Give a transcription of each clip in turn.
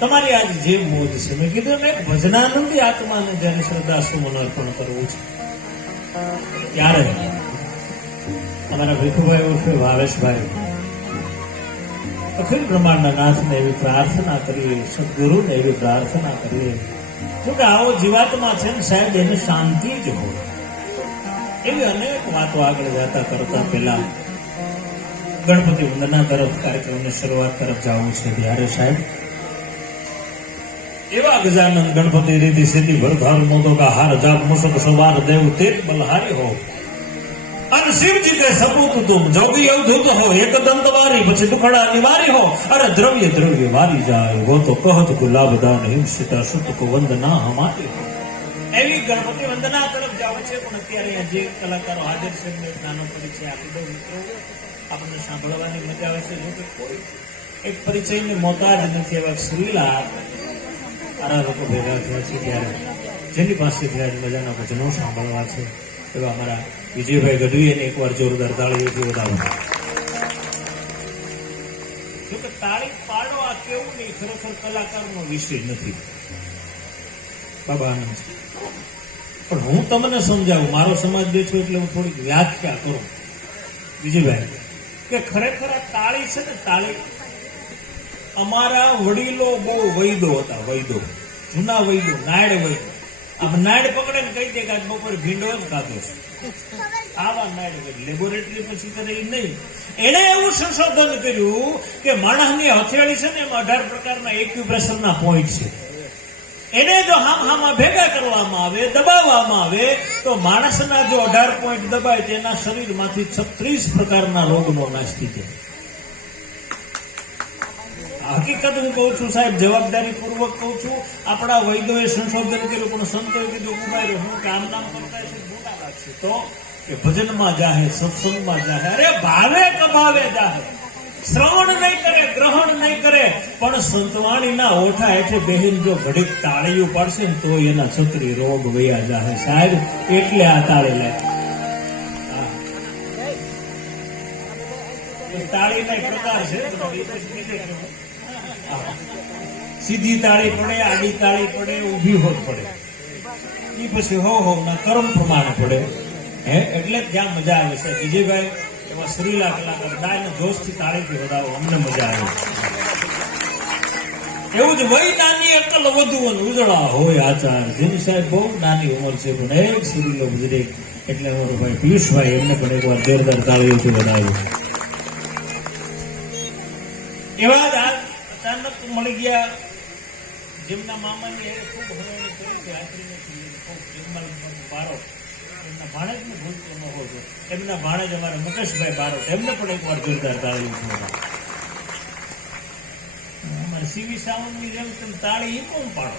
તમારી આજ જે મોજ છે, મેં કીધું મેં ભજનાનંદી આત્માને જયારે શ્રદ્ધા સુમન અર્પણ કરવું છે ત્યારે અમારા ભીખુભાઈ ઉર્ફે ભાવેશભાઈ અખિલ બ્રહ્માંડના નાથને એવી પ્રાર્થના કરીએ, સદગુરુને એવી પ્રાર્થના કરીએ કે આવો જીવાત્મા છે ને સાહેબ એને શાંતિ જ હોય. એવી અનેક વાતો આગળ જતા કરતા પહેલા ગણપતિ વંદના તરફ કાર્યક્રમની શરૂઆત તરફ જવું છે ત્યારે સાહેબ એવા ગજાનંદ ગણપતિ રીતિ સિદ્ધિ ભરધાર મોદો કા હાર જાપ મુસક સવાર દેવ તેજ બલહારી હો અન શિવજી કે સપૂત તુમ જોગી અવધૂત હો એક દંતવારી પછી દુખડા નિવારી હો અરે દ્રવ્ય દ્રવ્ય વારી જાય વો તો કહત ગુલાબ દાન હિંસિતા સુત કો વંદના હમારી હો. એવી ગણપતિ વંદના તરફ જાવ છે. પણ અત્યારે જે કલાકારો હાજર છે એમને નાનો પરિચય આપી દઉં મિત્રો, આપણને સાંભળવાની મજા આવે છે. જો કે કોઈ એક પરિચયની મોતાજ નથી એવા શ્રીલા આરા લોકો ભેગા થયા છે ત્યારે જેની પાસેથી આજ મજાના ભજનો સાંભળવા છે એવા અમારા વિજયભાઈ ગઢવી એને એકવાર જોરદાર તાળીઓથી વધાવો. જોકે તાળી પાડો આ કેવું નહીં, ખરેખર કલાકારનો વિષય નથી, બાબા આનંદ છે. પણ હું તમને સમજાવું, મારો સમાજ બેઠો એટલે હું થોડીક વ્યાખ્યા કરું વિજયભાઈ કે ખરેખર આ તાળી છે ને, તાળી અમારા વડીલો બહુ વૈદો હતા, વૈદો જૂના વૈદો, નાયડ વૈદો. આમ નાયડ પકડે ને કહી દે કે આજ બપોરે ભીંડો જ ખાધો છે. આવા નાયડ વૈદ લેબોરેટરી પછી કરે એ નહીં. એને એવું સંશોધન કર્યું કે માણસની હથેળી છે ને એમાં 18 પ્રકારના એક્યુપ્રેશરના પોઈન્ટ છે. એને જો હામાં ભેગા કરવામાં આવે, દબાવવામાં આવે તો માણસના જો 18 પોઈન્ટ દબાય તેના શરીરમાંથી 36 પ્રકારના રોગનો નાશ થઈ જાય. હકીકત હું કહું છું સાહેબ, જવાબદારી પૂર્વક કહું છું. આપણા વૈદ્યોએ સંશોધન કર્યું પણ સંતોએ કીધું ઉભાઈ હું કામ નામ કરતા છે મોટા લાગશે તો કે ભજનમાં જાહે, સત્સંગમાં જાહે, અરે ભાવે કમાવે જાહે, શ્રવણ નહીં કરે, ગ્રહણ નહીં કરે, પણ સંતવાણીના ઓઠા હેઠે બહેન જો ઘડીક તાળીઓ પાડશે ને તો એના 36 રોગ વયા જાહે સાહેબ. એટલે આ તાળી લે. તાળીના પ્રકાર છે, સીધી તાળી પડે, આડી તાળી પડે, ઊભી હોત પડે, એ પછી હો ના કર્મ પ્રમાણે પડે. એટલે જ્યાં મજા આવે છે વિજયભાઈ એમાં શ્રીલા કલાકાર દાયના જોશથી તાળીથી વધાવો, અમને મજા આવે. એવું જ વય નાની અકલ વધુ અને ઉજળા હોય આચાર. જેની સાહેબ બહુ નાની ઉંમર છે પણ એક શ્રીલો ગુજરે એટલે અમારો ભાઈ પિયુષભાઈ એમને પણ એકવાર જોરદાર તાળીઓથી વધાવ્યું. એવા જ અચાનક મળી ગયા જેમના મામાની ખૂબ હરણી કરી છે, બારોટ એમના ભાણેજને ભૂલતો ન હોય, એમના ભાણેજ અમારા મુકેશભાઈ બારોટ એમને પણ એકવાર જોરદાર તાળી ઉઠાવ્યા. અમારે સીવી સાવંતની જેમ તમે તાળી એ કોણ પાડો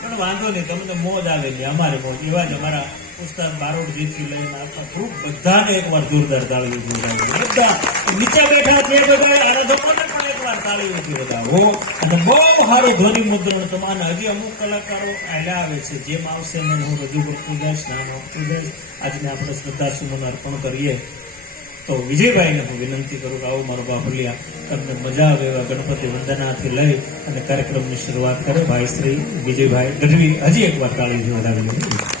પણ વાંધો નહીં, તમને મોજ આવેલી, અમારે મોજ. એવા જ અમારા ઉસ્તાદ બારોટજીથી લઈને આપણા ગ્રુપ બધાને એકવાર જોરદાર તાળીઓ જોડાવી. બધા નીચે બેઠા છે બધા આરાધકોને પણ એકવાર તાળીઓથી વધાવો. અને બહુ સારું ધ્વનિ મુદ્રણ તમારે હજી અમુક કલાકારો આલ્યા આવે છે, જેમ આવશે એને હું રજૂ કરતું જઈશ, નામ આપતું જઈશ. આજને આપણે શ્રદ્ધા સુમન અર્પણ કરીએ તો વિજયભાઈને હું વિનંતી કરું કે આવો મારો બાપલિયા, તમને મજા આવે એવા ગણપતિ વંદનાથી લઈ અને કાર્યક્રમની શરૂઆત કરે ભાઈ શ્રી વિજયભાઈ ગઢવી. હજી એકવાર તાળીથી વધાવી.